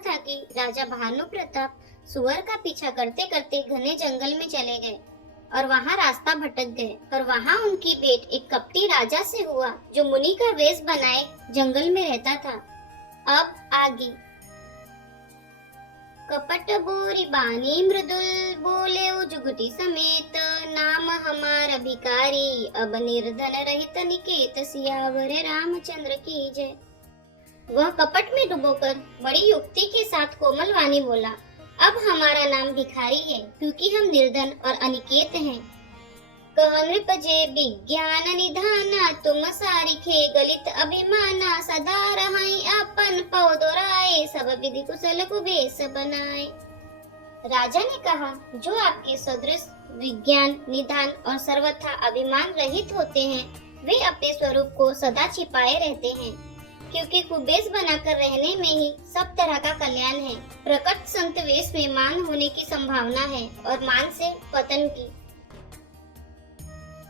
था कि राजा भानु प्रताप सुअर का पीछा करते करते घने जंगल में चले गए और वहां रास्ता भटक गए और वहां उनकी भेंट एक कपटी राजा से हुआ जो मुनि का वेश बनाए जंगल में रहता था। अब आगे। कपट बोरी बानी मृदुल बोले जुगटी समेत, नाम हमारा भिखारी अब निर्धन रहित निकेत, सियावर रामचंद्र की जय। वह कपट में डुबोकर बड़ी युक्ति के साथ कोमल वाणी बोला, अब हमारा नाम भिखारी है क्योंकि हम निर्धन और अनिकेत हैं। कह नृप जे विज्ञान निधाना, तुम सारिखे गलित अभिमाना, सदा रहाई अपन पौ दोराए, सब विधि कुशल को भेष बनाए। राजा ने कहा, जो आपके सदृश विज्ञान निधान और सर्वथा अभिमान रहित होते हैं, वे अपने स्वरूप को सदा छिपाए रहते हैं, क्योंकि कुबेश बनाकर रहने में ही सब तरह का कल्याण है। प्रकट संत वेश में मान होने की संभावना है और मान से पतन की।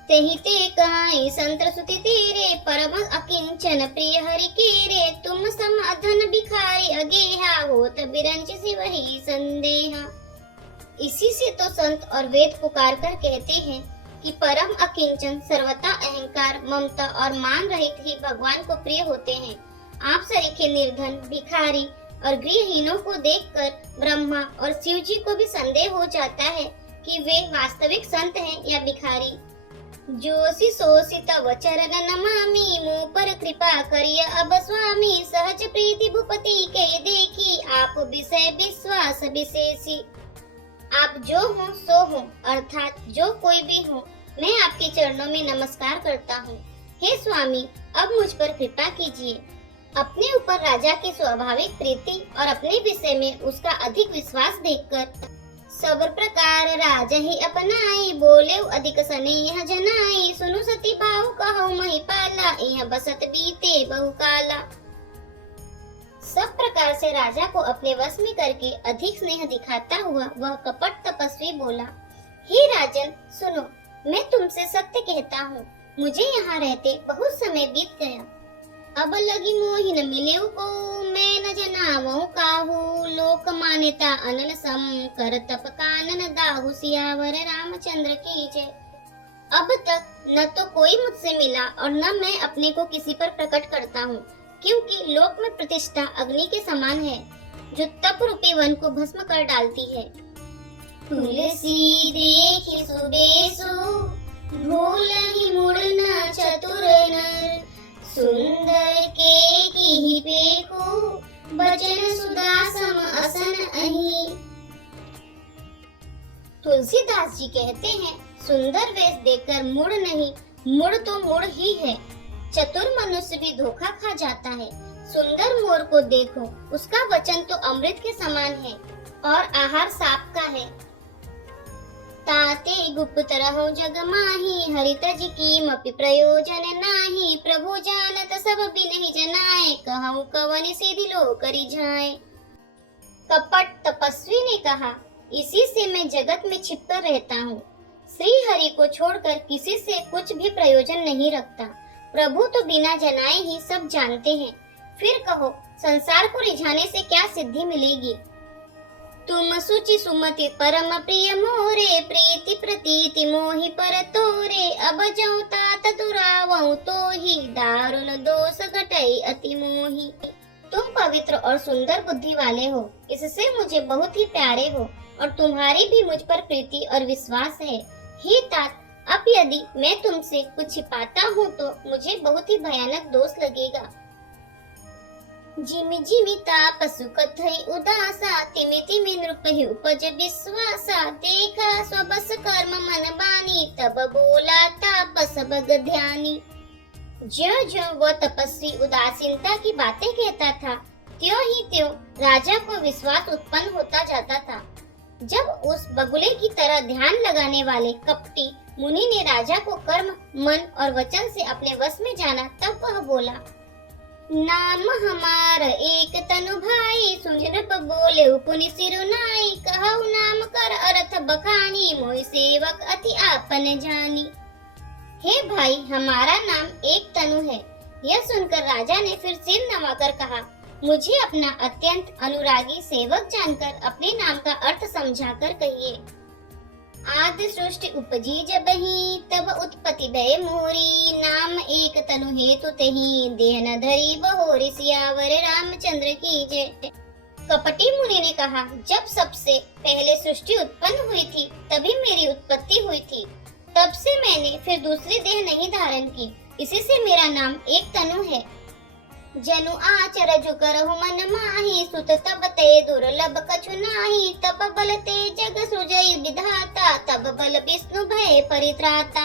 तेहि ते कहाई संत सुति तेरे, परम अकिंचन प्रिय हरि केरे, तुम सम अधन भिखारी अगेहा, होत बिरंच सिवहि संदेहा। इसी से तो संत और वेद पुकार कर कहते हैं कि परम अकिंचन सर्वथा अहंकार ममता और मान रहित ही भगवान को प्रिय होते हैं। आप सरीखे निर्धन भिखारी और गृहहीनों को देखकर ब्रह्मा और शिव जी को भी संदेह हो जाता है कि वे वास्तविक संत हैं या भिखारी। जोशी सोसी तव चरण नमामि, मुँह पर कृपा करिय अब स्वामी, सहज प्रीति भूपति के देखी, आप विषय विश्वास विशेषी। आप जो हो सो हो, अर्थात जो कोई भी हो, मैं आपके चरणों में नमस्कार करता हूँ। हे स्वामी, अब मुझ पर कृपा कीजिए। अपने ऊपर राजा की स्वाभाविक प्रीति और अपने विषय में उसका अधिक विश्वास देखकर सब प्रकार राजा ही अपनाई, बोले अधिक स्नेह जनाई, सुनु सती भाव कहो महिपाला, यह बसत बीते बहुकाला। सब प्रकार से राजा को अपने वश में करके अधिक स्नेह दिखाता हुआ वह कपट तपस्वी बोला, हे राजन सुनो, मैं तुमसे सत्य कहता हूँ, मुझे यहाँ रहते बहुत समय बीत गया। अब लगी मोहि न मिले को, मैं न जनावो काहू, लोक मान्यता अनल सम, कर तप कानन दाहु, सियावर रामचंद्र की जय। अब तक न तो कोई मुझसे मिला और न मैं अपने को किसी पर प्रकट करता हूँ, क्योंकि लोक में प्रतिष्ठा अग्नि के समान है जो तप रूपी वन को भस्म कर डालती है। तुलसी देखि सुबेसु, भूलहि मुड़ना चतुर नर, सुंदर के की पेको, बचन सुधा सम असन अहि। तुलसीदास जी कहते हैं, सुंदर वेश देखकर मुड़ नहीं, मुड़ तो मुड़ ही है। चतुर मनुष्य भी धोखा खा जाता है। सुंदर मोर को देखो, उसका वचन तो अमृत के समान है और आहार सांप का है। ताते गुप्त रहो जग माही, हरित जी कीमपि प्रयोजन नाही, प्रभु जानत सब बिनहि जनाए, कहूँ कवनि सीधि लोक रिझाए। कपट तपस्वी ने कहा, इसी से मैं जगत में छिपकर रहता हूँ। श्री हरि को छोड़कर किसी से कुछ भी प्रयोजन नहीं रखता। प्रभु तो बिना जनाए ही सब जानते हैं। फिर कहो, संसार को रिझाने से क्या सिद्धि मिलेगी। तुम सुचि सुमति परम प्रिय मोरे, प्रीति प्रतीति मोहि पर तोरे, अब जऊ तात दुरावऊ तो ही, दारुण दोष घटई अति मोहि। तुम पवित्र और सुंदर बुद्धि वाले हो, इससे मुझे बहुत ही प्यारे हो और तुम्हारी भी मुझ पर प्रीति और विश्वास है। हे तात, अब यदि मैं तुमसे कुछ छिपाता हूँ तो मुझे बहुत ही भयानक दोष लगेगा। जिमि जिमि तापसु कथई उदासा, तिमि तिमि नृपहि उपज विश्वासा, देखा स्वबस कर्म मन बानी, तब बोला तापस बग ध्यानी। ज्यों ज्यों वह तपस्वी उदासीनता की बातें कहता था, त्यों ही त्यों राजा को विश्वास उत्पन्न होता जाता था। जब उस बगुले की तरह ध्यान लगाने वाले कपटी मुनि ने राजा को कर्म मन और वचन से अपने वश में जाना, तब वह बोला, नाम हमार एक तनु भाई, सुन नृप बोले पुनि सिरुनाई, कहु नाम कर अर्थ बखानी, मोहि सेवक अति आपन जानी। हे भाई, हमारा नाम एक तनु है। यह सुनकर राजा ने फिर सिर नवाकर कहा, मुझे अपना अत्यंत अनुरागी सेवक जानकर अपने नाम का अर्थ समझाकर कहिए। आदि सृष्टि उपजी जबहि, तब उत्पत्ति भय मोरी, नाम एक तनु हेतु तेहि, देह न धरी बहोरी, सियावर रामचंद्र की जय। कपटी मुनि ने कहा, जब सबसे पहले सृष्टि उत्पन्न हुई थी तभी मेरी उत्पत्ति हुई थी, तब से मैंने फिर दूसरी देह नहीं धारण की, इसी से मेरा नाम एक तनु है। जनु आचरज करहु मन माही, सुत तब ते दुर्लभ कछु नाही, तब बल ते जग सृजई विधाता, तब बल विष्णु भय परित्राता।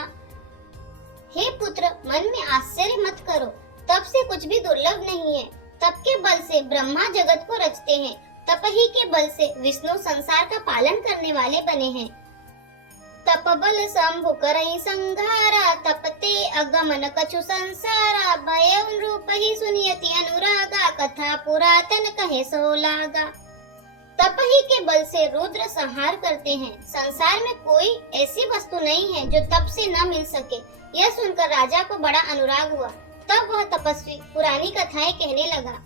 हे पुत्र, मन में आश्चर्य मत करो, तब से कुछ भी दुर्लभ नहीं है। तप के बल से ब्रह्मा जगत को रचते हैं, तप ही के बल से विष्णु संसार का पालन करने वाले बने हैं। तप बल शंभु करहि संघारा, तपते अगमन कछु संसारा, भय रूप ही सुनियति अनुरागा, कथा पुरातन कहे सो लागा। तप ही के बल से रुद्र संहार करते हैं, संसार में कोई ऐसी वस्तु नहीं है जो तप से न मिल सके। यह सुनकर राजा को बड़ा अनुराग हुआ। तब वह तपस्वी पुरानी कथाएं कहने लगा।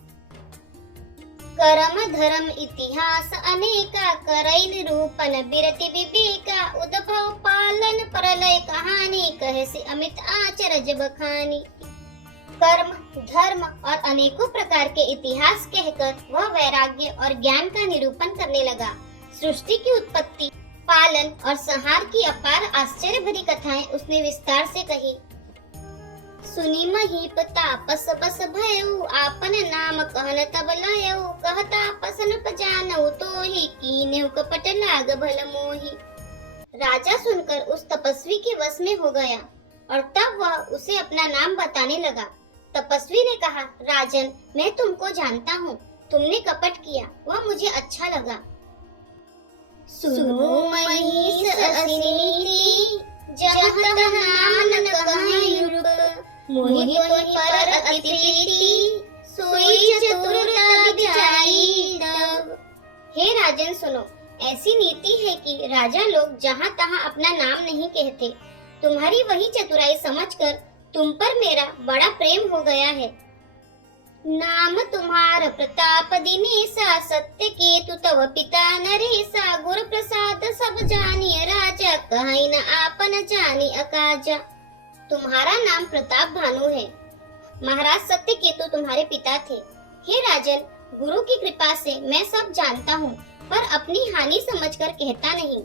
कर्म धर्म इतिहास अनेका, करई निरूपण बिरति विवेका, उद्भव पालन प्रलय कहानी, कहे से अमित आचरज बखानी। कर्म धर्म और अनेकों प्रकार के इतिहास कहकर वह वैराग्य और ज्ञान का निरूपण करने लगा। सृष्टि की उत्पत्ति, पालन और संहार की अपार आश्चर्य भरी कथाएं उसने विस्तार से कही। सुनी महीप तापस बस भयउ, आपन नाम कहन तब लयउ, कहता पसन पजानउ तोहि, कीन्हु कपट लाग भल मोहि। राजा सुनकर उस तपस्वी के वश में हो गया और तब वह उसे अपना नाम बताने लगा। तपस्वी ने कहा, राजन, मैं तुमको जानता हूँ, तुमने कपट किया, वह मुझे अच्छा लगा। सुनो महिष असिनीति, जहाँ तहाँ नाम न कहहि रूप, मोहि तोहि पर अति प्रीति, सोई चतुरता विचारी तब। हे राजन सुनो, ऐसी नीति है कि राजा लोग जहाँ तहाँ अपना नाम नहीं कहते। तुम्हारी वही चतुराई समझकर तुम पर मेरा बड़ा प्रेम हो गया है। नाम तुम्हार प्रताप दिनेसा, सत्य केतु तव पिता नरेसा, गुरु प्रसाद सब जानिय राजा, कहीं न आपन जानी अकाजा। तुम्हारा नाम प्रताप भानु है, महाराज सत्य केतु तुम्हारे पिता थे। हे राजन, गुरु की कृपा से मैं सब जानता हूँ, पर अपनी हानि समझकर कहता नहीं।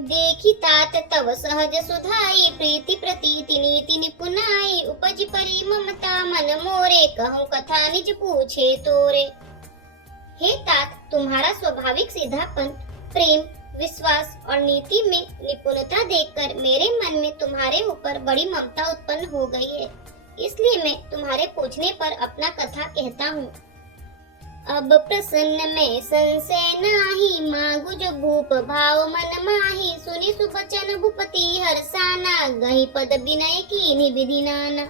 देखी तात तव सहज सुधाई, प्रीति प्रतीति नीति निपुनाई, उपज परी ममता मन मोरे, कहूँ कथा निज पूछे तोरे। हे तात, तुम्हारा स्वाभाविक सीधापन, प्रेम, विश्वास और नीति में निपुणता देखकर मेरे मन में तुम्हारे ऊपर बड़ी ममता उत्पन्न हो गई है, इसलिए मैं तुम्हारे पूछने पर अपना कथा कहता हूँ। अब प्रसन्न में संशय नाही, मांगु जो भूप भाव मन माही, सुनी सुबचन भूपति हर्षाना, गही पद विनय कीन्ही विधि नाना।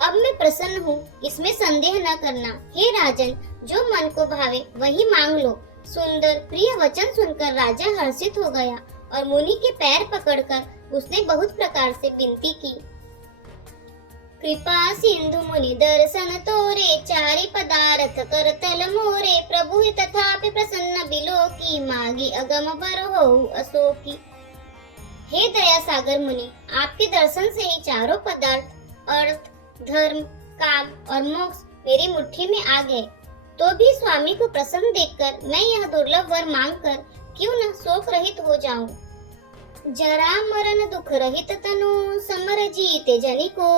अब मैं प्रसन्न हूँ, इसमें संदेह न करना। हे राजन, जो मन को भावे वही मांग लो। सुंदर प्रिय वचन सुनकर राजा हर्षित हो गया और मुनि के पैर पकड़कर उसने बहुत प्रकार से विनती की। कृपा सिंधु मुनि दर्शन तोरे, चारि पदार्थ कर तल मोरे, प्रभु ही तथापि प्रसन्न बिलोकी, मागी अगम बर होउ अशोकी। हे दया सागर मुनि, आपके दर्शन से ही चारों पदार्थ अर्थ, धर्म, काम और मोक्ष मेरी मुट्ठी में आ गए। तो भी स्वामी को प्रसन्न देखकर मैं यह दुर्लभ वर मांगकर क्यों न शोक रहित हो जाऊं। जरा मरण दुख रहित तनु, समर जीते जनि को,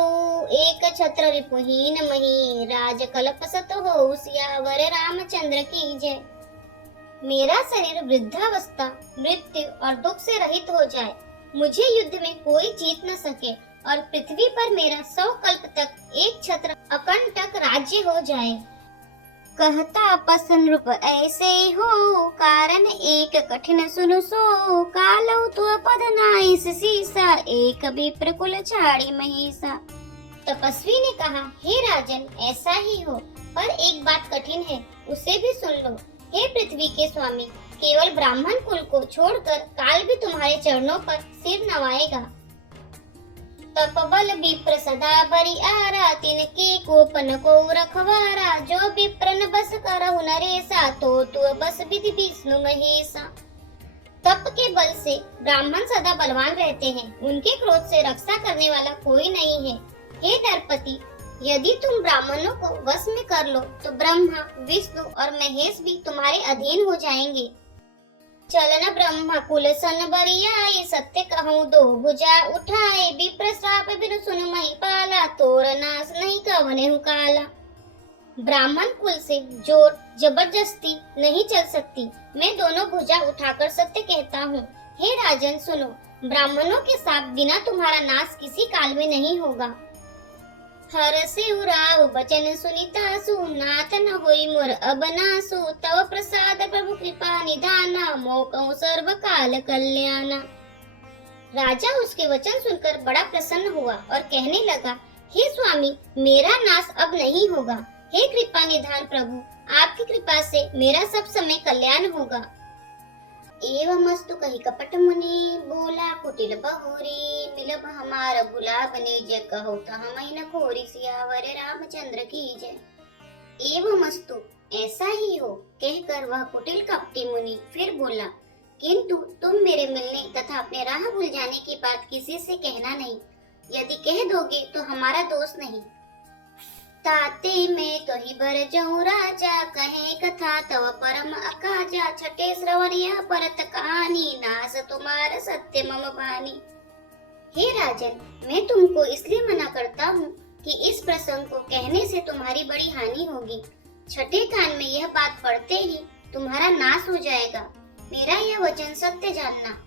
एक छत्र रिपुहीन मही, राज कल्प सत हो सियावर रामचंद्र की जय। मेरा शरीर वृद्धावस्था, मृत्यु और दुख से रहित हो जाए, मुझे युद्ध में कोई जीत न सके और पृथ्वी पर मेरा 100 कल्प तक एक छत्र अकंटक राज्य हो जाए। कहता पसन रूप ऐसे हो, कारण एक कठिन सुनु सो, कालौ तु पद नाई सीसा, एक विप्र कुल छाड़ी महिषा। तपस्वी ने कहा, हे राजन, ऐसा ही हो, पर एक बात कठिन है, उसे भी सुन लो। हे पृथ्वी के स्वामी, केवल ब्राह्मण कुल को छोड़कर काल भी तुम्हारे चरणों पर सिर नवाएगा। तप बल विप्र सदा बरियारा, तिनके कोपन को रखवारा। जो विप्र न बस करहु नरेसा, तो बस विधि विष्णु महेशा। तप के बल से ब्राह्मण सदा बलवान रहते हैं, उनके क्रोध से रक्षा करने वाला कोई नहीं है। हे नरपति, यदि तुम ब्राह्मणों को वश में कर लो तो ब्रह्मा, विष्णु और महेश भी तुम्हारे अधीन हो जाएंगे। चलन ब्रह्मा कुल सन बरियाई, सत्य कहूँ दो भुजा उठाए। विप्र श्राप बिनु सुन महिपाला, तोर नाश नहीं कवने काला। ब्राह्मण कुल से जोर जबरदस्ती नहीं चल सकती, मैं दोनों भुजा उठाकर सत्य कहता हूँ। हे राजन सुनो, ब्राह्मणों के साथ बिना तुम्हारा नाश किसी काल में नहीं होगा। हर से उराव बचन सुनितासु, नाथ न होई मोर अबनासु। तव प्रसाद प्रभु कृपा निधाना, मोकऊ सर्व काल कल्याणा। राजा उसके वचन सुनकर बड़ा प्रसन्न हुआ और कहने लगा, हे स्वामी, मेरा नाश अब नहीं होगा। हे कृपा निधान प्रभु, आपकी कृपा से मेरा सब समय कल्याण होगा। एवमस्तु कही कपट मुनि, बोला कुटिल बहुरी। मिलब हमार गुलाब निज, कहो त हमई न खोरी। सियावर रामचंद्र की जय। एवमस्तु, ऐसा ही हो, कहकर वह कुटिल कपटी मुनि फिर बोला, किंतु तुम मेरे मिलने तथा अपने राह भूल जाने की बात किसी से कहना नहीं। यदि कह दोगे तो हमारा दोष नहीं। ताते में तो ही बर जऊ राजा, कहे कथा तव परम अकाजा। छठे श्रवणिया परत कहानी, नास तुम्हार सत्य मम बानी। हे राजन, मैं तुमको इसलिए मना करता हूँ कि इस प्रसंग को कहने से तुम्हारी बड़ी हानि होगी। छठे कान में यह बात पढ़ते ही तुम्हारा नाश हो जाएगा। मेरा यह वचन सत्य जानना।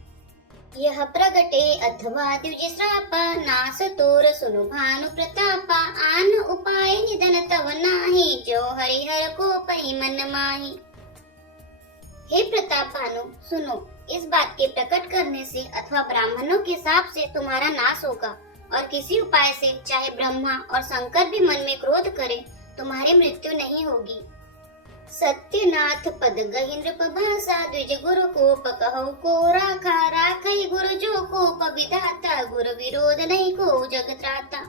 यह प्रगटे अथवा द्विज श्रापा, नास तोर सुनु भानु प्रतापा। आन उपाय निधन तव नाही, जो हरिहर को पहि मन माही। हे प्रताप भानु, सुनो, इस बात के प्रकट करने से अथवा ब्राह्मणों के शाप से तुम्हारा नाश होगा, और किसी उपाय से चाहे ब्रह्मा और शंकर भी मन में क्रोध करे, तुम्हारी मृत्यु नहीं होगी। सत्यनाथ पद गहिंद्र भाषा, द्विज गुरु कोप कहु को राखा। राखई गुरु जो कोप विधाता, गुरु विरोध नहीं को जग त्राता।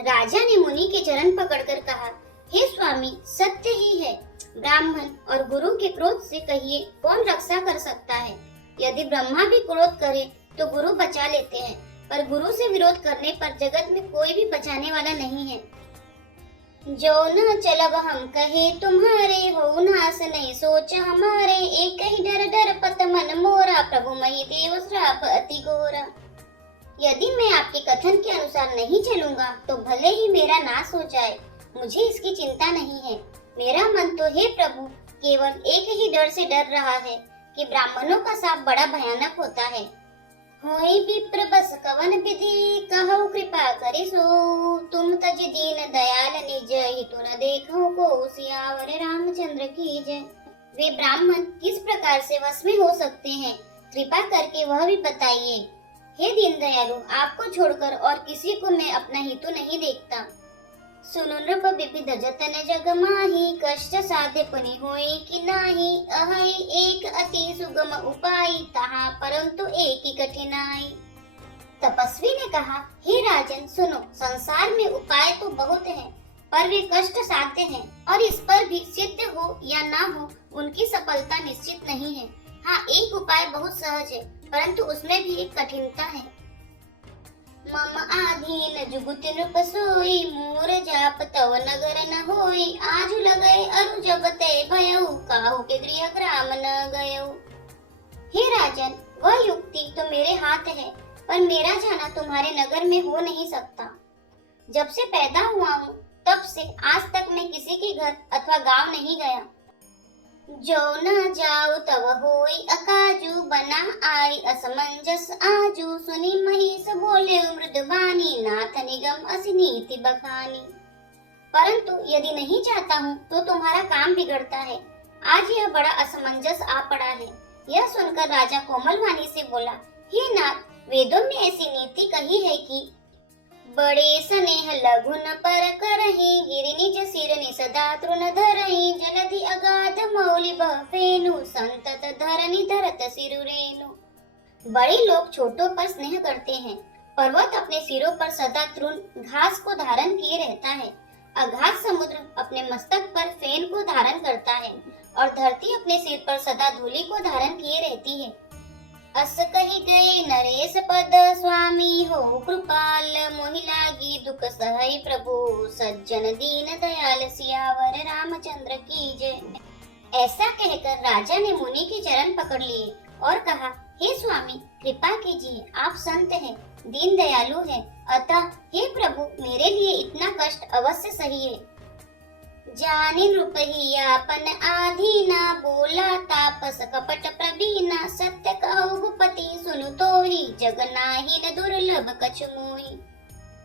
राजा ने मुनि के चरण पकड़कर कहा, हे स्वामी, सत्य ही है। ब्राह्मण और गुरु के क्रोध से कहिए कौन रक्षा कर सकता है। यदि ब्रह्मा भी क्रोध करे तो गुरु बचा लेते हैं, पर गुरु से विरोध करने पर जगत में कोई भी बचाने वाला नहीं है। जो न चलब हम कहे तुम्हारे, हो नास नहीं सोच हमारे। एक ही डर डर पत मन मोरा, प्रभु मही देव श्राप अति घोरा। यदि मैं आपके कथन के अनुसार नहीं चलूंगा तो भले ही मेरा नाश हो जाए, मुझे इसकी चिंता नहीं है। मेरा मन तो हे प्रभु केवल एक ही डर से डर रहा है कि ब्राह्मणों का शाप बड़ा भयानक होता है। होई विप्र बस कवन विधि, कहु कृपा करिसो। तुम तज दीन दयाल निज, हितु न देखो को। सियावर रामचंद्र की जय। वे ब्राह्मण किस प्रकार से वश में हो सकते हैं, कृपा करके वह भी बताइए। हे दीन दयालु, आपको छोड़कर और किसी को मैं अपना हितु नहीं देखता। सुनो नृप विविध जतन जग माही, कष्ट साध्य पनि होई कि नाही। अहै एक अति सुगम उपाय, तहा परंतु एक ही कठिनाई। तपस्वी ने कहा, हे राजन सुनो, संसार में उपाय तो बहुत हैं, पर वे कष्ट साध्य हैं, और इस पर भी सिद्ध हो या ना हो उनकी सफलता निश्चित नहीं है। हाँ, एक उपाय बहुत सहज है, परंतु उसमें भी एक कठिनता है। मम आधीन जुगुति नृप सोई, मोर जाप तव नगर न होई। आज लगए अरु जब ते भयउ, काहू के गृह ग्राम न गयउ। हे राजन, वह युक्ति तो मेरे हाथ है, पर मेरा जाना तुम्हारे नगर में हो नहीं सकता। जब से पैदा हुआ हूँ तब से आज तक मैं किसी के घर अथवा गांव नहीं गया। जो न जाऊ तब होई अकाजू, बना आई असमंजस आजू। सुनी महिष बोले मृद बानी, नाथ निगम असि नीति बखानी। परंतु यदि नहीं चाहता हूँ तो तुम्हारा काम बिगड़ता है। आज यह बड़ा असमंजस आ पड़ा है। यह सुनकर राजा कोमल वाणी से बोला, हे नाथ, वेदों में ऐसी नीति कही है कि बड़े स्नेह लघुन पर करही, गिरि निज सिर नि सदा तृण धरही। जलधि अगाध मौलि बह फेनु, संतत धरनी धरत सिरु रेनु। बड़े लोग छोटों पर स्नेह करते हैं, पर्वत अपने सिरों पर सदा तृण घास को धारण किए रहता है। अगाध समुद्र अपने मस्तक पर फेन को धारण करता है और धरती अपने सिर पर सदा धूलि को धारण किए रहती है। अस कही गए नरेश पद, स्वामी हो कृपाल, मोहि लागी दुख सहई प्रभु, सज्जन दीन दयाल, सियावर रामचंद्र की जय। ऐसा कहकर राजा ने मुनि के चरण पकड़ लिए और कहा, हे स्वामी कृपा कीजिए, आप संत हैं, दीन दयालु हैं, अतः हे प्रभु मेरे लिए इतना कष्ट अवश्य सही है। जानि नृपहियापन आधीना, बोला तापस कपट प्रवीणा, सत्य कहु भूपति सुनु तोहि, जग नाहिन दुर्लभ कछु मोहि।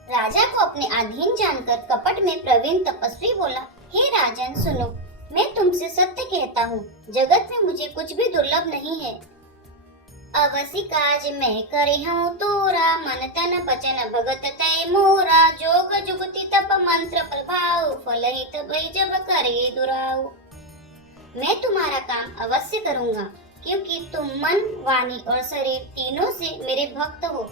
राजा को अपने अधीन जानकर कपट में प्रवीण तपस्वी बोला, हे राजन सुनो, मैं तुमसे सत्य कहता हूँ, जगत में मुझे कुछ भी दुर्लभ नहीं है। अवसि काज मैं करे हूँ तोरा, मन तन बचन भगत तय मोरा, जोग जुगति तप मंत्र प्रभाव, फल हित भई जब करे दुराव। मैं तुम्हारा काम अवश्य करूँगा, क्योंकि तुम मन वाणी और शरीर तीनों से मेरे भक्त हो।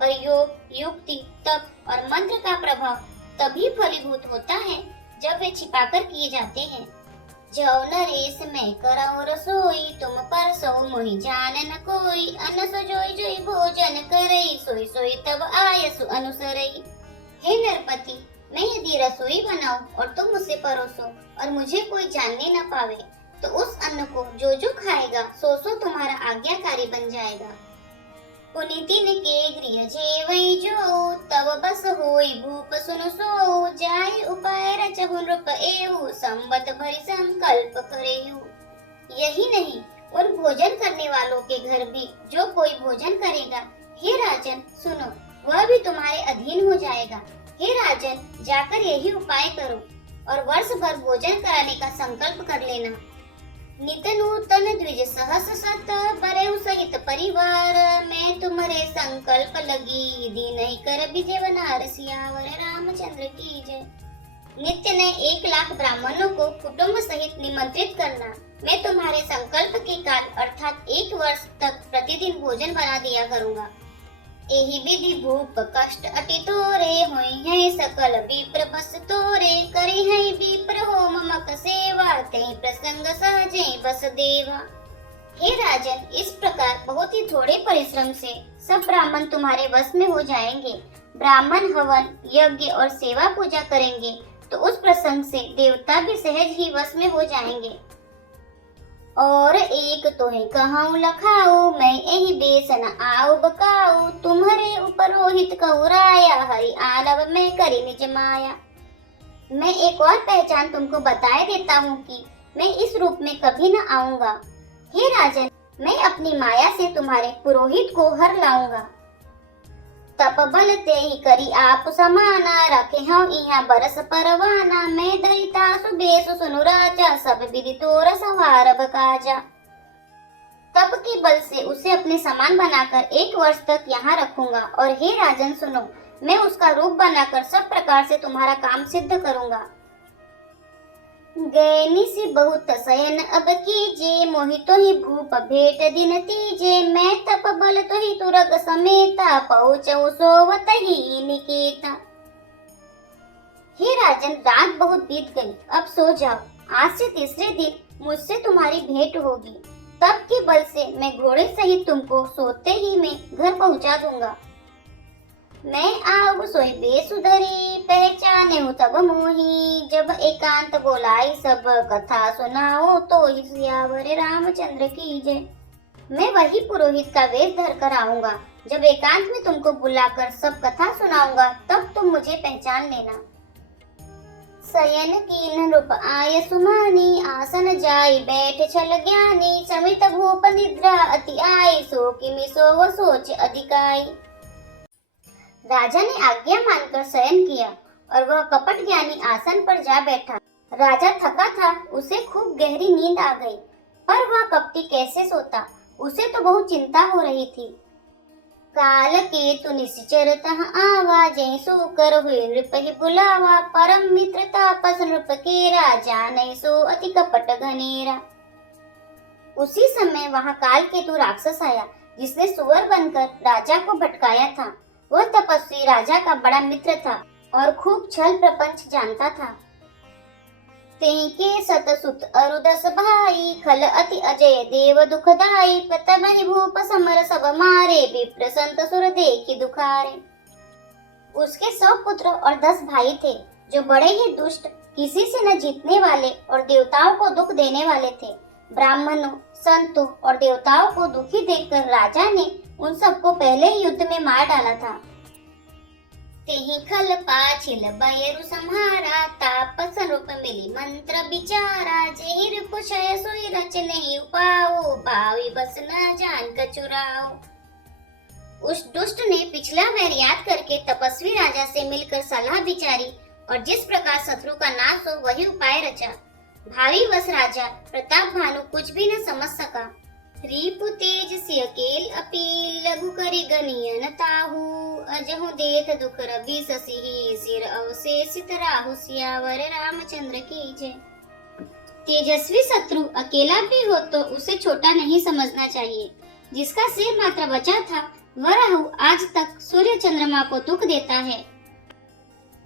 पर योग, युक्ति, तप और मंत्र का प्रभाव तभी फलीभूत होता है जब वे छिपाकर किए जाते हैं। जौ नरेश मैं करऊँ रसोई, तुम पर सो मोहि जान न कोई, अन्न सो जोई जोई भोजन करई, सोई सोई तब आयसु अनुसरई। हे नरपति, मैं यदि रसोई बनाऊं और तुम उसे परोसो और मुझे कोई जानने न पावे, तो उस अन्न को जो जो खाएगा सो सो तुम्हारा आज्ञाकारी बन जाएगा। पुनीतिन के गृह जेवई जो, तब बस होई भूप सुन सो, जाय उपाय रचहु नृप एहु, संबत भरि संकल्प करेहु। यही नहीं, उन भोजन करने वालों के घर भी जो कोई भोजन करेगा, हे राजन सुनो, वह भी तुम्हारे अधीन हो जाएगा। हे राजन, जाकर यही उपाय करो और वर्ष भर भोजन कराने का संकल्प कर लेना। नित नूतन द्विज सहस सत, बरेउ सहित परिवार, मैं तुम्हारे संकल्प लगी, दीनहि कर विजय बनार, सियावर रामचंद्र की जय। नित्य ने 1,00,000 ब्राह्मणों को कुटुंब सहित निमंत्रित करना। मैं तुम्हारे संकल्प के काल अर्थात 1 वर्ष तक प्रतिदिन भोजन बना दिया करूँगा। एहि विधि भूप कष्ट अति तोरे, होई है सकल विप्र बस तोरे, करी है विप्र होम मक सेवा, ते प्रसंग सहजे बस देवा। हे राजन, इस प्रकार बहुत ही थोड़े परिश्रम से सब ब्राह्मण तुम्हारे वश में हो जाएंगे। ब्राह्मण हवन, यज्ञ और सेवा पूजा करेंगे तो उस प्रसंग से देवता भी सहज ही वश में हो जाएंगे। और एक तो है कहूँ लखाऊ, मैं यही बेस न आऊ बकाऊ, तुम्हारे ऊपर रोहित कौराया, हरि आलव में करी निज माया। मैं एक और पहचान तुमको बताए देता हूँ कि मैं इस रूप में कभी न आऊंगा। हे राजन, मैं अपनी माया से तुम्हारे पुरोहित को हर लाऊंगा। तप बल ते ही करी आप समाना, रखे हम यहाँ बरस परवाना, मैं दरिता सुबेस सुनु राजा, सब विधि तोर सवार बकाजा। तप के बल से उसे अपने समान बनाकर 1 वर्ष तक यहाँ रखूंगा। और हे राजन सुनो, मैं उसका रूप बनाकर सब प्रकार से तुम्हारा काम सिद्ध करूंगा। गैनी से बहुत शयन अब कीजे, मोहि तो ही भूप भेट दिन तीजे, मैं तप बल तो ही तुरग समेता, पहुँचऊ सोवत ही निकेता। हे राजन, रात बहुत बीत गई, अब सो जाओ। आज से तीसरे दिन मुझसे तुम्हारी भेंट होगी। तप के बल से मैं घोड़े सहित तुमको सोते ही में घर पहुँचा दूंगा। मैं आऊ सोई बेसुधरी, पहचाने हूँ तब मोही, जब एकांत बोलाई सब कथा सुनाओ, तो ही सियावर रामचंद्र की जय। मैं वही पुरोहित का वेश धर कर आऊंगा। जब एकांत में तुमको बुलाकर सब कथा सुनाऊंगा, तब तुम मुझे पहचान लेना। शयन कीन नृप आय सुमानी, आसन जाई बैठ छल ज्ञानी, समित भूप निद्रा अति आई, सो किमि सोव सोच अधिकाई। राजा ने आज्ञा मानकर शयन किया और वह कपट ज्ञानी आसन पर जा बैठा। राजा थका था, उसे खूब गहरी नींद आ गई, पर वह कपटी कैसे सोता, उसे तो बहुत चिंता हो रही थी। काल के तु निश्चर तह आवा, जय सुकर हुए नृप ही बुलावा, परम मित्र तापस नृप केरा, जानई सो अति कपट घनेरा। उसी समय वहाँ काल केतु राक्षस आया, जिसने सुअर बनकर राजा को भटकाया था। वह तपस्वी राजा का बड़ा मित्र था और खूब छल प्रपंच जानता था। तेहि के सत सुत अरु दस भाई, खल अति अजय देव दुखदाई, प्रतमहि भूप समर सब मारे, विप्र संत सुर देखि दुखारे। उसके 100 पुत्र और 10 भाई थे, जो बड़े ही दुष्ट, किसी से न जीतने वाले और देवताओं को दुख देने वाले थे। ब्राह्मणों, संतों और देवताओं को दुखी देखकर राजा ने उन सबको पहले ही युद्ध में मार डाला था। तेहि खल पाछिल बयरु सम्हारा, तापस रूप मिली मंत्र बिचारा, जेहि रिपुषय सोई रच नहीं उपाओ, भावी बस न जान कचुराओ। उस दुष्ट ने पिछला वैर याद करके तपस्वी राजा से मिलकर सलाह विचारी और जिस प्रकार शत्रु का नाश हो वही उपाय रचा। भावी वश राजा प्रताप भानु कुछ भी न समझ सका। रिपु तेज सिय केल अपील, लघु करि गनियन ताहू, अजहु देख दुख रवि ससिहि, सिर अवशेषित राहु, सियावर रामचंद्र की जय। तेजस्वी शत्रु अकेला भी हो तो उसे छोटा नहीं समझना चाहिए। जिसका सिर मात्र बचा था वह राहु आज तक सूर्य चंद्रमा को दुख देता है।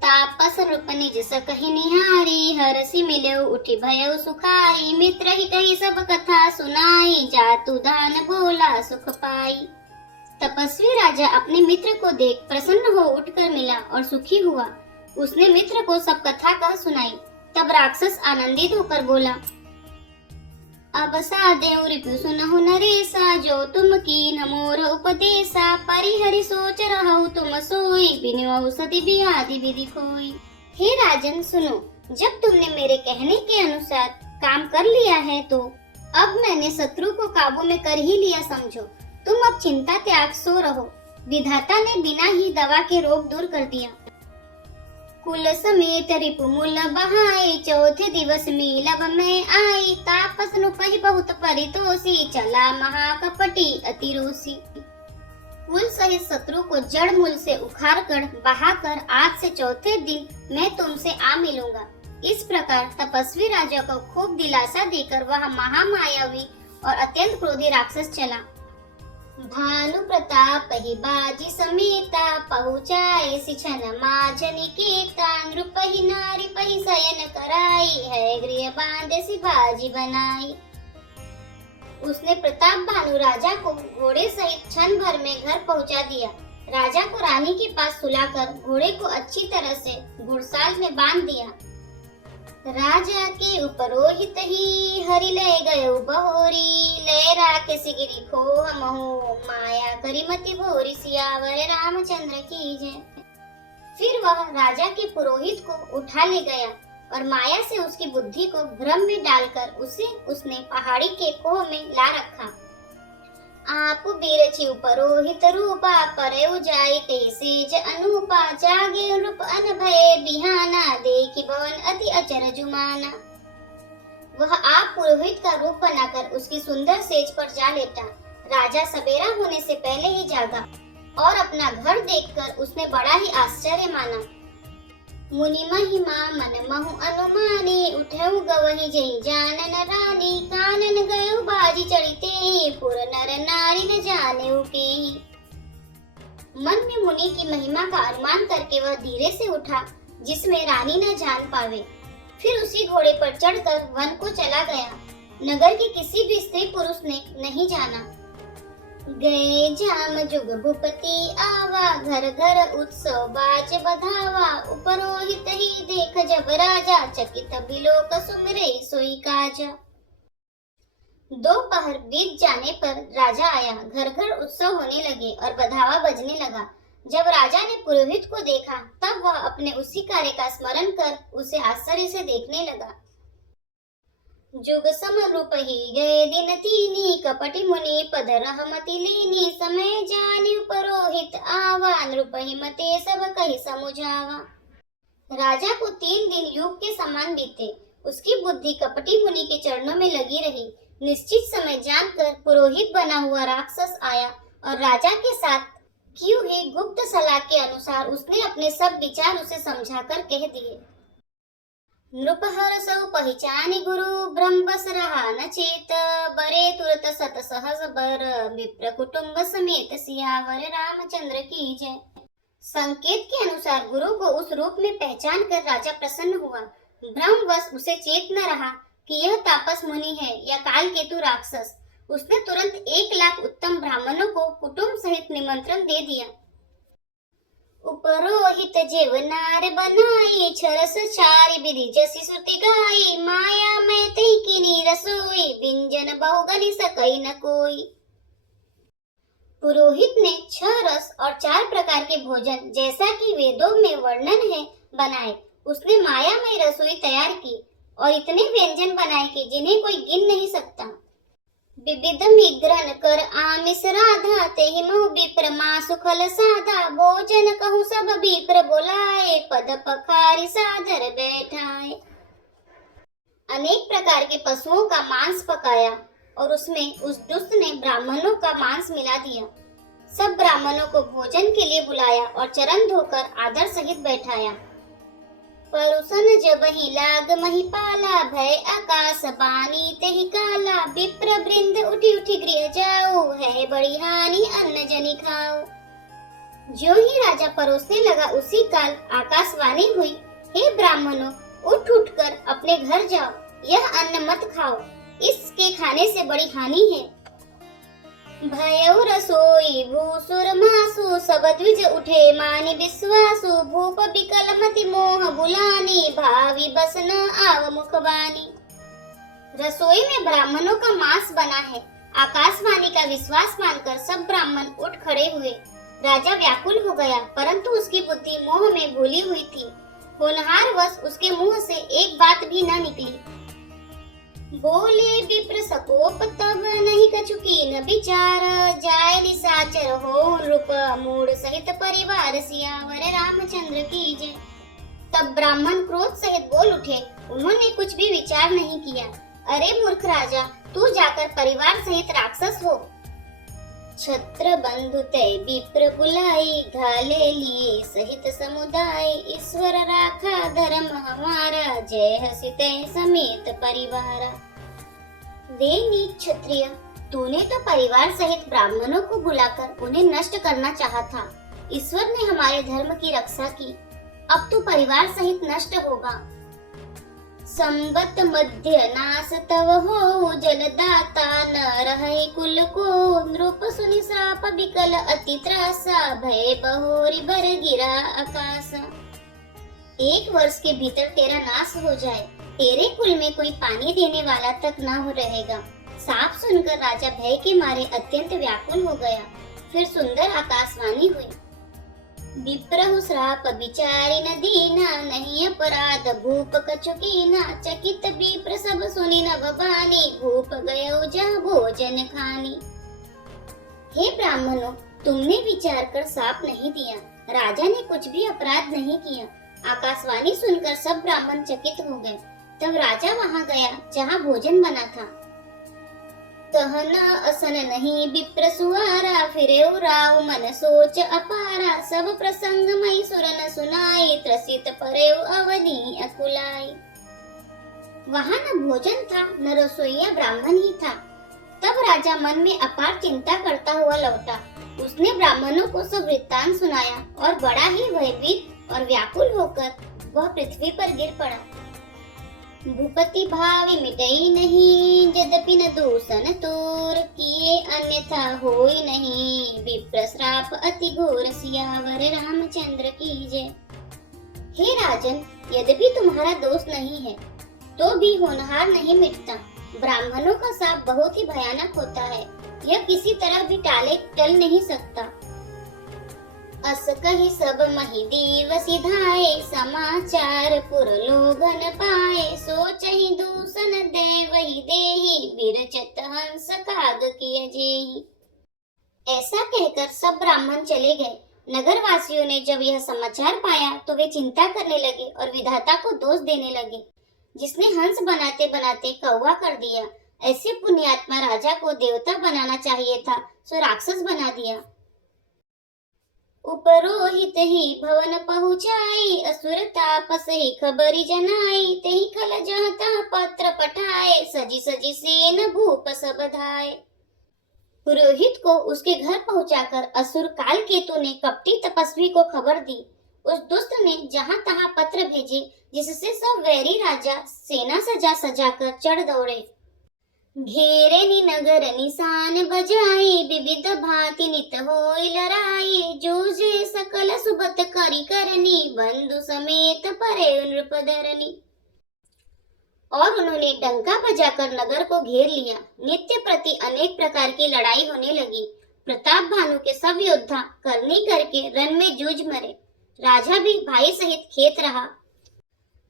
तापस रूप निज सकहि निहारी, हरसि मिलेउ उठि भयउ सुखाई, मित्र ही कही सब कथा सुनाई, जातु दान बोला सुख पाई। तपस्वी राजा अपने मित्र को देख प्रसन्न हो उठकर मिला और सुखी हुआ। उसने मित्र को सब कथा कह सुनाई। तब राक्षस आनंदित होकर बोला, अब सादेउ रिपु सुनहु नरेसा, जो तुम कीन मोर उपदेसा, परिहरि सोच रहु तुम सोई, बिनु औषधि बियाधि विधि खोई। हे राजन सुनो, जब तुमने मेरे कहने के अनुसार काम कर लिया है तो अब मैंने शत्रु को काबू में कर ही लिया समझो। तुम अब चिंता त्याग सो रहो। विधाता ने बिना ही दवा के रोग दूर कर दिया। कुल समेत रिपु मूल बहाई, चौथे दिवस मीलब में आई, तापस नुपहि बहुत परितोषी, चला महाकपटी अति रोसी। कुल सहित शत्रु को जड़ मूल से उखाड़ कर बहाकर आज से चौथे दिन मैं तुमसे आ मिलूंगा। इस प्रकार तपस्वी राजा को खूब दिलासा देकर वह महामायावी और अत्यंत क्रोधी राक्षस चला। भानु प्रताप ही बाजी समेता, पहुँचाए सिछन माझ निकेता, नृपहि नारी पहि शयन कराई, है गृह बांधे सी बाजी बनाई। उसने प्रताप भानु राजा को घोड़े सहित क्षण भर में घर पहुंचा दिया। राजा को रानी के पास सुलाकर घोड़े को अच्छी तरह से घुड़साल में बांध दिया। राजा के उपरोहित ही हरि ले गयो बहोरी, ले राखे सिगिरी खोह महु, माया करी मति भोरी, सियावर रामचंद्र की जय। फिर वह राजा के पुरोहित को उठा ले गया और माया से उसकी बुद्धि को भ्रम में डालकर उसने पहाड़ी के कोह में ला रखा। आप बीरछि उपरोहित रूपा, परयु जाई ते सेज अनूपा, जागे रूप अन भये बिहाना, देखि भवन अति अचर जुमाना। वह आप पुरोहित का रूप बनाकर उसकी सुंदर सेज पर जा लेटा। राजा सवेरा होने से पहले ही जागा और अपना घर देखकर उसने बड़ा ही आश्चर्य माना। मुनि महिमा मन महु अनुमानी, उठऊ गवही जई जानन रानी, कानन गयो बाजी चढ़िते, पुर नर नारी न जाने उकेही। मन में मुनि की महिमा का अनुमान करके वह धीरे से उठा जिसमें रानी न जान पावे। फिर उसी घोड़े पर चढ़कर वन को चला गया। नगर के किसी भी स्त्री पुरुष ने नहीं जाना। गए जाम जुग भूपति आवा, घर घर उत्सव बाज बधावा, उपरोहित ही देख जब राजा, चकित बिलोक सुमिरे सोई काजा। दोपहर बीत जाने पर राजा आया। घर घर उत्सव होने लगे और बधावा बजने लगा। जब राजा ने पुरोहित को देखा तब वह अपने उसी कार्य का स्मरण कर उसे आश्चर्य से देखने लगा। जुग सम रूप ही गए दिन तीनी, कपटि मुनि पद रहमति लीनी, समय जानि पुरोहित आवा, नृपहि मते सब कहि समुझावा। राजा को 3 दिन युग के समान बीते। उसकी बुद्धि कपटी मुनि के चरणों में लगी रही। निश्चित समय जानकर पुरोहित बना हुआ राक्षस आया और राजा के साथ की हुई गुप्त सलाह के अनुसार उसने अपने सब विचार उसे समझाकर कह दिए। नृपहर सौ पहचानी गुरु, ब्रह्म बस रहा न चेत, बरे तुरत सत सहज बर, विप्र कुटुंब समेत, सियावर रामचंद्र की जय। संकेत के अनुसार गुरु को उस रूप में पहचान कर राजा प्रसन्न हुआ। भ्रमवश उसे चेत न रहा कि यह तापस मुनि है या काल केतु राक्षस। उसने तुरंत 1 लाख उत्तम ब्राह्मणों को कुटुंब सहित निमंत्रण दे दिया। उपरोहित जेवनार बनाई, छरस चारि विधि जसि श्रुति गाई, माया मैं तई किनी रसोई, व्यंजन बहुगनि सकई न कोई। पुरोहित ने 6 रस और 4 प्रकार के भोजन, जैसा कि वेदों में वर्णन है, बनाए। उसने मायामय रसोई तैयार की और इतने व्यंजन बनाए कि जिन्हें कोई गिन नहीं सकता। विविध मिग्रन कर आमिष राधा, तेहि महु विप्र मासु खल साधा, भोजन कहु सब विप्र बोलाए, पद पखारी सादर बैठाए। अनेक प्रकार के पशुओं का मांस पकाया और उसमें उस दुष्ट ने ब्राह्मणों का मांस मिला दिया। सब ब्राह्मणों को भोजन के लिए बुलाया और चरण धोकर आदर सहित बैठाया। परुसन जबहि लाग महिपाला, भय आकाश बानी तेहि काला, विप्र वृंद उठी उठी गृह जाओ, है बड़ी हानि अन्न जनि खाओ। जो ही राजा परोसने लगा उसी काल आकाशवाणी हुई, हे ब्राह्मणों, उठ उठकर अपने घर जाओ, यह अन्न मत खाओ, इसके खाने से बड़ी हानि है। भयउ रसोई भूसुर मासु, सब द्विज उठे मानि विश्वासु, भूप बिकल मति मोह बुलानी, भावी बस न आव मुखबानी। रसोई में ब्राह्मणों का मांस बना है। आकाशवाणी का विश्वास मानकर सब ब्राह्मण उठ खड़े हुए। राजा व्याकुल हो गया, परंतु उसकी बुद्धि मोह में भूली हुई थी। होनहार वश उसके मुंह से एक बात भी न निकली। बोले विप्र सकोप तब नहीं कछु कीन विचार, जाय निशाचर हो नृप मूढ़ सहित परिवार, सियावर रामचंद्र की जय। तब ब्राह्मण क्रोध सहित बोल उठे। उन्होंने कुछ भी विचार नहीं किया। अरे मूर्ख राजा, तू जाकर परिवार सहित राक्षस हो। छत्र बंधु तय विप्र बुलाई, घाले लिए सहित समुदाय, ईश्वर राखा धर्म हमारा, जय हसी तय समेत परिवार। देनी क्षत्रिय, तूने तो परिवार सहित ब्राह्मणों को बुलाकर उन्हें नष्ट करना चाहा था। ईश्वर ने हमारे धर्म की रक्षा की, अब तू परिवार सहित नष्ट होगा। संबत मध्य नाश तव हो, जलदाता न रहे कुल को, नृप सुनि श्राप विकल अति त्रासा, भय बहोरी बर गिरा आकाश। 1 वर्ष के भीतर तेरा नाश हो जाए, तेरे कुल में कोई पानी देने वाला तक न हो रहेगा। साफ सुनकर राजा भय के मारे अत्यंत व्याकुल हो गया। फिर सुंदर आकाशवाणी हुई। विप्रहु श्राप विचारी न दीना, नहीं अपराध भूप कछु कीना, चकित विप्र सब सुनि न भवानी, भूप गयो जह भोजन खानी। हे ब्राह्मणों, तुमने विचार कर श्राप नहीं दिया, राजा ने कुछ भी अपराध नहीं किया। आकाशवाणी सुनकर सब ब्राह्मण चकित हो गए। तब राजा वहां गया जहां भोजन बना था। तहन असन नहीं विप्र सुवारा, फिरे राव मन सोच अपारा, सब प्रसंग मई सुर न सुनाई, त्रसित परे अवनी अकुलाई। वहां न भोजन था न रसोइया ब्राह्मण ही था। तब राजा मन में अपार चिंता करता हुआ लौटा। उसने ब्राह्मणों को सब वृत्तांत सुनाया और बड़ा ही भयभीत और व्याकुल होकर वह पृथ्वी पर गिर पड़ा। भूपति भावी मिटई नहीं, यद्यपि न दूषण तोर, किए अन्यथा होई नहीं, विप्र श्राप अति घोर, सियावर रामचंद्र की जय। हे राजन, यद्यपि तुम्हारा दोष नहीं है तो भी होनहार नहीं मिटता। ब्राह्मणों का श्राप बहुत ही भयानक होता है, यह किसी तरह भी टल नहीं सकता। अस कही सब मही दीव सिधाए, समाचार पुर लोगन पाए, सोचहि दूषण देवहि देहि, बिरचत हंस काग किय जेहि। ऐसा कहकर सब ब्राह्मण चले गए। नगर वासियों ने जब यह समाचार पाया तो वे चिंता करने लगे और विधाता को दोष देने लगे, जिसने हंस बनाते बनाते कौवा कर दिया। ऐसे पुण्यात्मा राजा को देवता बनाना चाहिए था, सो राक्षस बना दिया। उपरोहित ही भवन पहुँचाई, असुर तापस ही खबरी जनाई, तेहि खल जहता पत्र पठाए, सजी सजी सेन भूप सब धाय। पुरोहित को उसके घर पहुंचाकर असुर काल केतु ने कपटी तपस्वी को खबर दी। उस दुष्ट ने जहां तहां पत्र भेजे, जिससे सब वैरी राजा सेना सजा कर चढ़ दौड़े। घेरे नि नगर निशान बजाई, विविध भांति नित होई लड़ाई। जूझे सकल सुबत करी करनी, बंधु समेत परे नृप धरनी। और उन्होंने डंका बजाकर नगर को घेर लिया। नित्य प्रति अनेक प्रकार की लड़ाई होने लगी। प्रताप भानु के सब योद्धा करनी करके रण में जूझ मरे। राजा भी भाई सहित खेत रहा।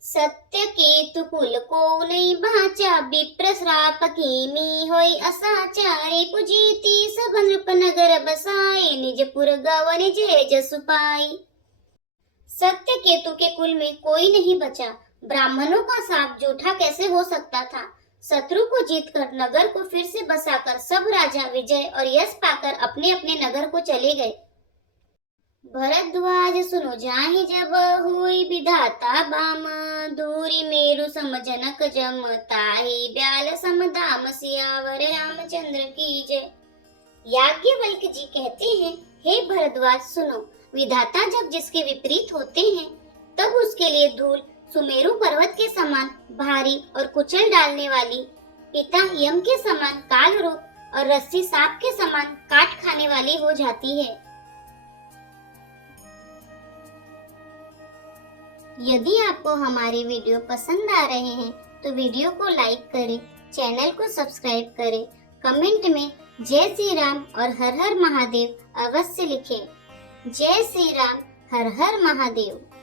सत्य केतु कुल को नहीं बाचा, विप्र श्राप कीमी होई असाचा। पुजीती सब नृप नगर बसाए, निजपुर गवन जय जसु पाई। सत्य केतु के कुल में कोई नहीं बचा। ब्राह्मणों का शाप झूठा कैसे हो सकता था। शत्रु को जीतकर नगर को फिर से बसाकर सब राजा विजय और यश पाकर अपने अपने नगर को चले गए। भरद्वाज सुनो जाहि जब, हुई विधाता बाम। दूरी मेरु सम जनक जम, ताहि ब्याल सम दाम। सियावर रामचंद्र की जय। याज्ञवल्क्य जी कहते हैं, हे भरद्वाज सुनो, विधाता जब जिसके विपरीत होते हैं, तब उसके लिए धूल सुमेरु पर्वत के समान भारी और कुचल डालने वाली, पिता यम के समान काल रूप और रस्सी सांप के समान काट खाने वाली हो जाती है। यदि आपको हमारे वीडियो पसंद आ रहे हैं तो वीडियो को लाइक करें, चैनल को सब्सक्राइब करें, कमेंट में जय श्री राम और हर हर महादेव अवश्य लिखें। जय श्री राम, हर हर महादेव।